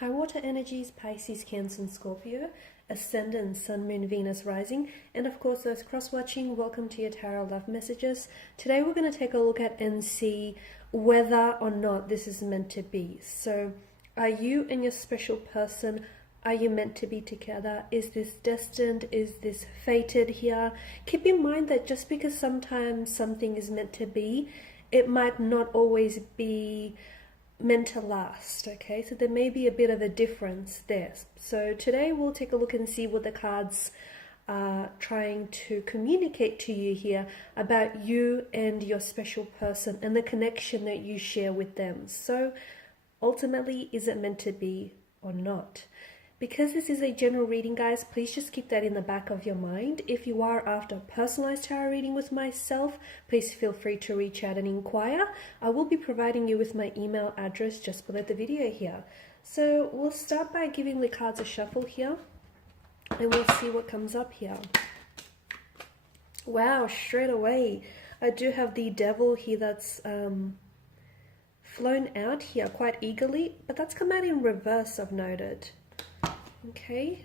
High water energies, Pisces, Cancer, and Scorpio, Ascendant, Sun, Moon, Venus, Rising, and of course those cross-watching, welcome to your Tarot Love Messages. Today we're going to take a look at and see whether or not this is meant to be. So, are you and your special person, are you meant to be together? Is this destined? Is this fated here? Keep in mind that just because sometimes something is meant to be, it might not always be meant to last, okay? So there may be a bit of a difference there. So today we'll take a look and see what the cards are trying to communicate to you here about you and your special person and the connection that you share with them. So ultimately, is it meant to be or not? Because this is a general reading, guys, please just keep that in the back of your mind. If you are after a personalized tarot reading with myself, please feel free to reach out and inquire. I will be providing you with my email address just below the video here. So we'll start by giving the cards a shuffle here, and we'll see what comes up here. Wow, straight away, I do have the Devil here that's flown out here quite eagerly, but that's come out in reverse, I've noted. Okay.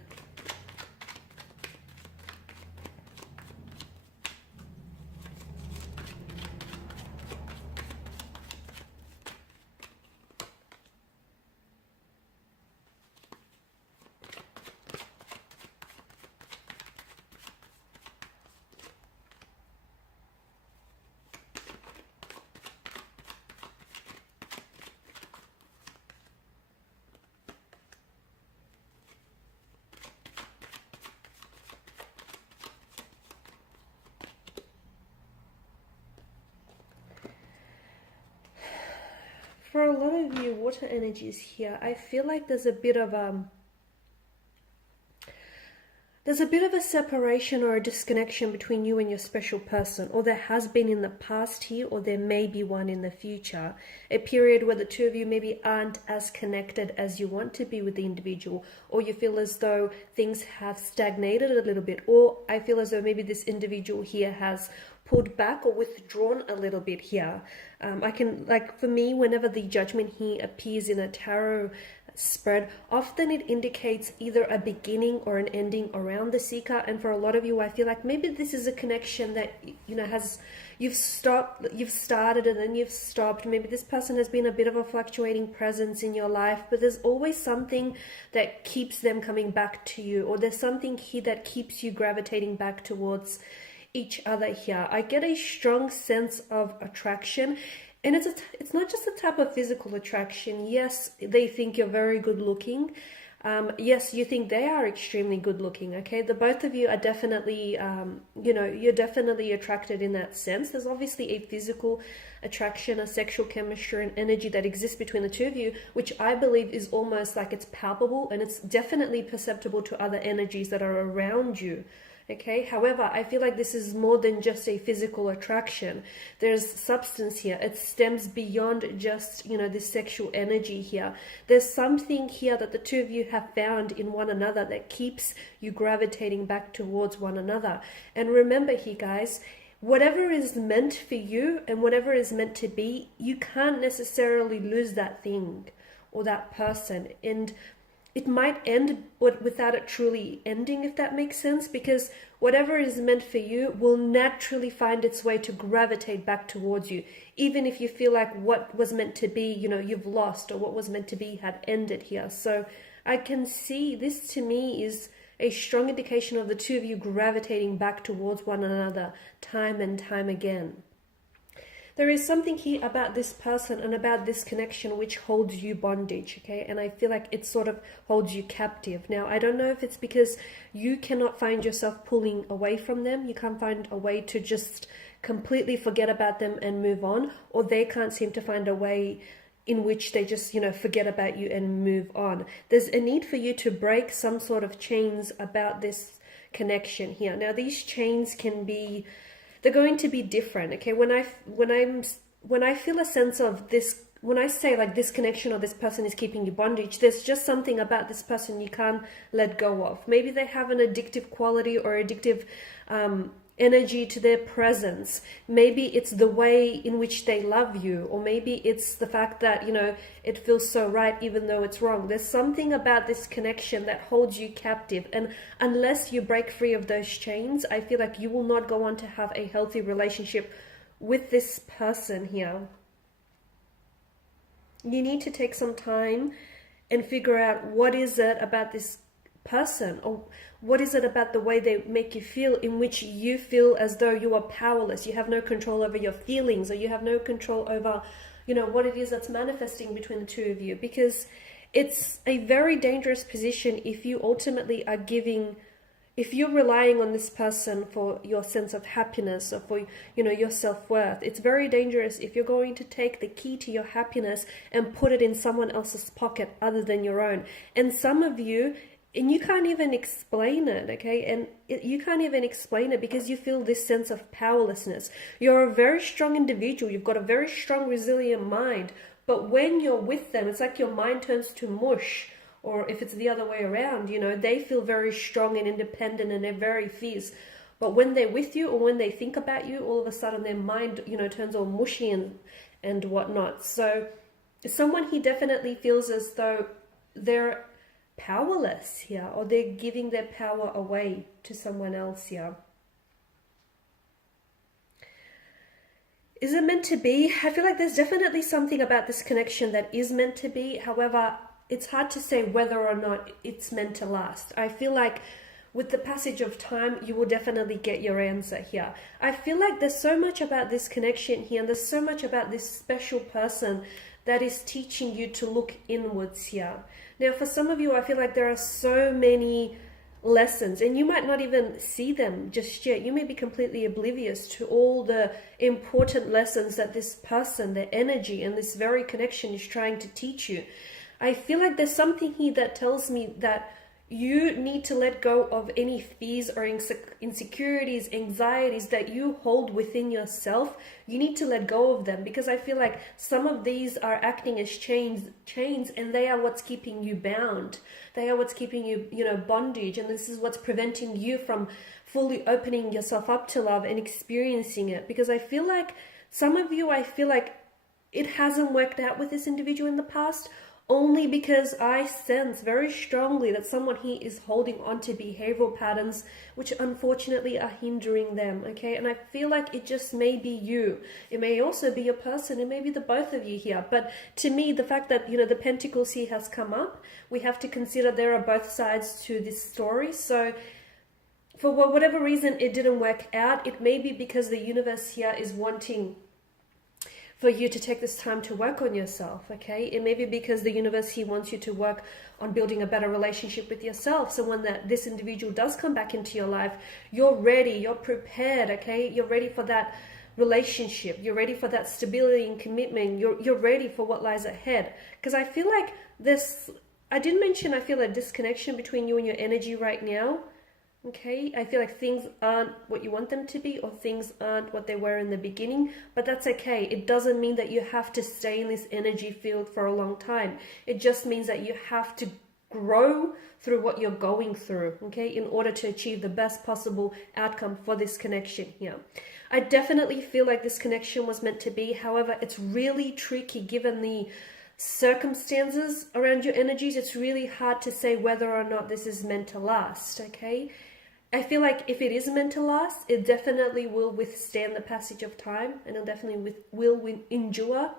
For a lot of you water energies here, I feel like there's a bit of a separation or a disconnection between you and your special person, or there has been in the past here, or there may be one in the future. A period where the two of you maybe aren't as connected as you want to be with the individual, or you feel as though things have stagnated a little bit, or I feel as though maybe this individual here has pulled back or withdrawn a little bit here. For me, whenever the Judgment here appears in a tarot spread, often it indicates either a beginning or an ending around the seeker. And for a lot of you, I feel like maybe this is a connection that, you know, you've started and then you've stopped. Maybe this person has been a bit of a fluctuating presence in your life, but there's always something that keeps them coming back to you, or there's something here that keeps you gravitating back towards each other here. I get a strong sense of attraction, and it's not just a type of physical attraction. Yes, they think you're very good looking. Yes, you think they are extremely good looking. Okay, the both of you are definitely, you're definitely attracted in that sense. There's obviously a physical attraction, a sexual chemistry and energy that exists between the two of you, which I believe is almost like it's palpable, and it's definitely perceptible to other energies that are around you. Okay, however, I feel like this is more than just a physical attraction. There's substance here. It stems beyond just, this sexual energy here. There's something here that the two of you have found in one another that keeps you gravitating back towards one another. And remember here, guys, whatever is meant for you and whatever is meant to be, you can't necessarily lose that thing or that person. And it might end without it truly ending, if that makes sense, because whatever is meant for you will naturally find its way to gravitate back towards you, even if you feel like what was meant to be, you've lost, or what was meant to be had ended here. So I can see this, to me, is a strong indication of the two of you gravitating back towards one another time and time again. There is something here about this person and about this connection which holds you bondage, okay? And I feel like it sort of holds you captive. Now, I don't know if it's because you cannot find yourself pulling away from them. You can't find a way to just completely forget about them and move on, or they can't seem to find a way in which they just, forget about you and move on. There's a need for you to break some sort of chains about this connection here. Now, these chains they're going to be different, okay? When I feel a sense of this, when I say like this connection or this person is keeping you bondage, there's just something about this person you can't let go of. Maybe they have an addictive quality or addictive energy to their presence. Maybe it's the way in which they love you, or maybe it's the fact that, you know, it feels so right even though it's wrong. There's something about this connection that holds you captive, and unless you break free of those chains, I feel like you will not go on to have a healthy relationship with this person here. You need to take some time and figure out what is it about this person, or what is it about the way they make you feel, in which you feel as though you are powerless, you have no control over your feelings, or you have no control over, you know, what it is that's manifesting between the two of you. Because it's a very dangerous position if you ultimately are giving, if you're relying on this person for your sense of happiness, or for, you know, your self-worth. It's very dangerous if you're going to take the key to your happiness and put it in someone else's pocket other than your own. And some of you, and you can't even explain it, okay? And you can't even explain it because you feel this sense of powerlessness. You're a very strong individual. You've got a very strong, resilient mind. But when you're with them, it's like your mind turns to mush. Or if it's the other way around, you know, they feel very strong and independent and they're very fierce. But when they're with you, or when they think about you, all of a sudden their mind, you know, turns all mushy and whatnot. So someone, he definitely feels as though they're powerless here, or they're giving their power away to someone else here. Is it meant to be? I feel like there's definitely something about this connection that is meant to be. However, it's hard to say whether or not it's meant to last. I feel like with the passage of time, you will definitely get your answer here. I feel like there's so much about this connection here, and there's so much about this special person that is teaching you to look inwards here. Now, for some of you, I feel like there are so many lessons, and you might not even see them just yet. You may be completely oblivious to all the important lessons that this person, their energy, and this very connection is trying to teach you. I feel like there's something here that tells me that you need to let go of any fears or insecurities, anxieties that you hold within yourself. You need to let go of them, because I feel like some of these are acting as chains, and they are what's keeping you bound. They are what's keeping you, you know, bondage, and this is what's preventing you from fully opening yourself up to love and experiencing it. Because I feel like some of you, I feel like it hasn't worked out with this individual in the past, only because I sense very strongly that someone here is holding on to behavioral patterns which unfortunately are hindering them, okay? And I feel like it just may be you. It may also be a person. It may be the both of you here. But to me, the fact that, you know, the Pentacles here has come up, we have to consider there are both sides to this story. So for whatever reason it didn't work out, it may be because the universe here is wanting for you to take this time to work on yourself, okay? It may be because the universe here wants you to work on building a better relationship with yourself. So when this individual does come back into your life, you're ready, you're prepared, okay? You're ready for that relationship. You're ready for that stability and commitment. You're ready for what lies ahead. Because I feel like I did mention, I feel a disconnection between you and your energy right now. Okay, I feel like things aren't what you want them to be, or things aren't what they were in the beginning, but that's okay. It doesn't mean that you have to stay in this energy field for a long time. It just means that you have to grow through what you're going through, okay, in order to achieve the best possible outcome for this connection here. I definitely feel like this connection was meant to be. However, it's really tricky given the circumstances around your energies. It's really hard to say whether or not this is meant to last, okay? I feel like if it is meant to last, it definitely will withstand the passage of time, and it definitely will endure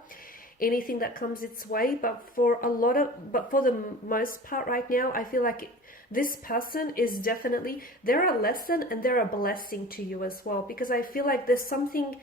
anything that comes its way. But for the most part right now, I feel like this person is definitely, they're a lesson and they're a blessing to you as well, because I feel like there's something,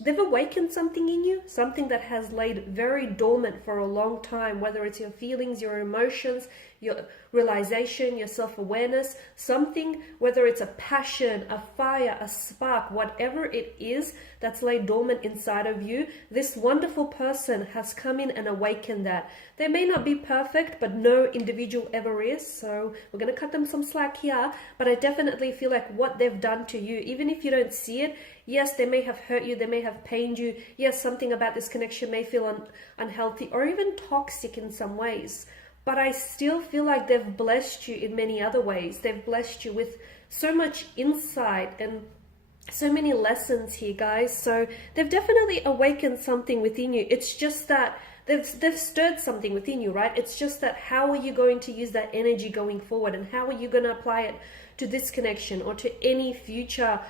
they've awakened something in you, something that has laid very dormant for a long time, whether it's your feelings, your emotions, your realization, your self-awareness, something, whether it's a passion, a fire, a spark, whatever it is that's laid dormant inside of you, this wonderful person has come in and awakened that. They may not be perfect, but no individual ever is, so we're going to cut them some slack here, but I definitely feel like what they've done to you, even if you don't see it, yes, they may have hurt you, they may have pained you, yes, something about this connection may feel unhealthy or even toxic in some ways, but I still feel like they've blessed you in many other ways. They've blessed you with so much insight and So many lessons here, guys. So they've definitely awakened something within you. It's just that they've stirred something within you, right? It's just that how are you going to use that energy going forward, and how are you going to apply it to this connection or to any future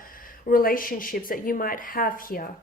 relationships that you might have here?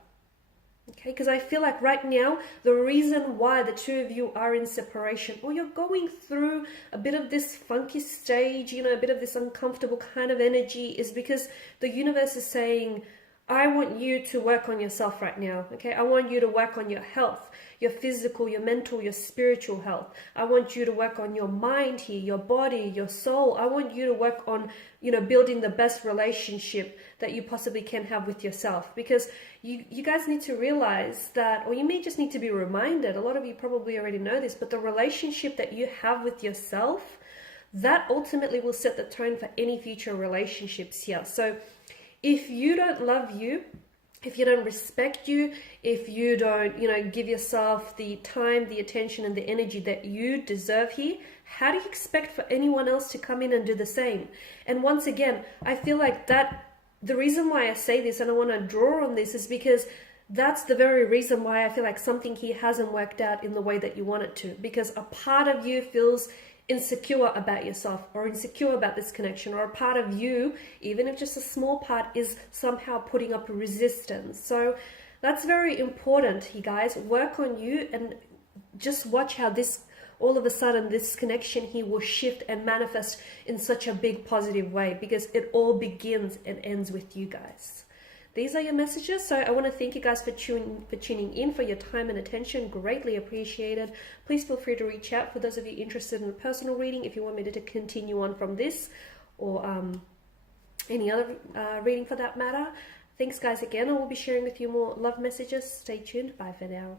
Okay, because I feel like right now, the reason why the two of you are in separation, or you're going through a bit of this funky stage, you know, a bit of this uncomfortable kind of energy, is because the universe is saying, I want you to work on yourself right now, okay? I want you to work on your health, your physical, your mental, your spiritual health. I want you to work on your mind here, your body, your soul. I want you to work on, you know, building the best relationship that you possibly can have with yourself. Because you guys need to realize that, or you may just need to be reminded, a lot of you probably already know this, but the relationship that you have with yourself, that ultimately will set the tone for any future relationships here. So if you don't love you, if you don't respect you, if you don't, you know, give yourself the time, the attention, and the energy that you deserve here, how do you expect for anyone else to come in and do the same? And once again, I feel like that, the reason why I say this and I want to draw on this is because that's the very reason why I feel like something here hasn't worked out in the way that you want it to. Because a part of you feels insecure about yourself, or insecure about this connection, or a part of you, even if just a small part, is somehow putting up resistance. So that's very important, you guys. Work on you and just watch how this, all of a sudden, this connection here will shift and manifest in such a big positive way, because it all begins and ends with you guys. These are your messages. So I want to thank you guys for tuning in, for your time and attention. Greatly appreciated. Please feel free to reach out for those of you interested in a personal reading, if you want me to continue on from this, or any other reading for that matter. Thanks guys again. I will be sharing with you more love messages. Stay tuned. Bye for now.